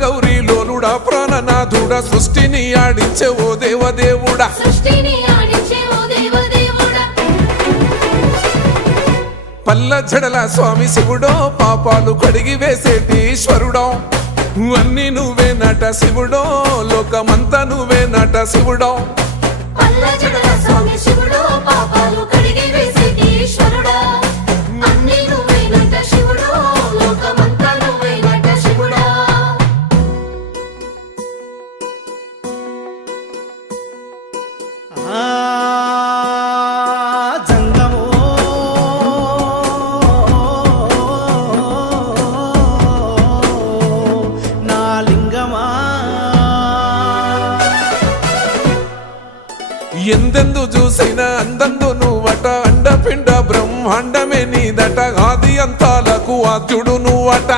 గౌరీ లోలుడా ప్రాణనాథుడా సృష్టిని ఆడించే ఓ దేవదేవుడా పల్ల జడల స్వామి శివుడో పాపాలు కడిగి వేసేటి ఈశ్వరుడో అన్ని నువ్వే నట శివుడో లోకమంతా నువ్వే నట శివుడో పల్ల జడల స్వామి శివుడో పాపాలు కడిగి వేసేటి ఈశ్వరుడా అన్ని నువ్వే నట శివుడో లోకమంతా నువ్వే నట శివుడా ఎందెందు చూసిన అందందు నువ్వట అండపిండ బ్రహ్మాండమే నీదట ఆది అంతాలకు ఆద్యుడు నువ్వట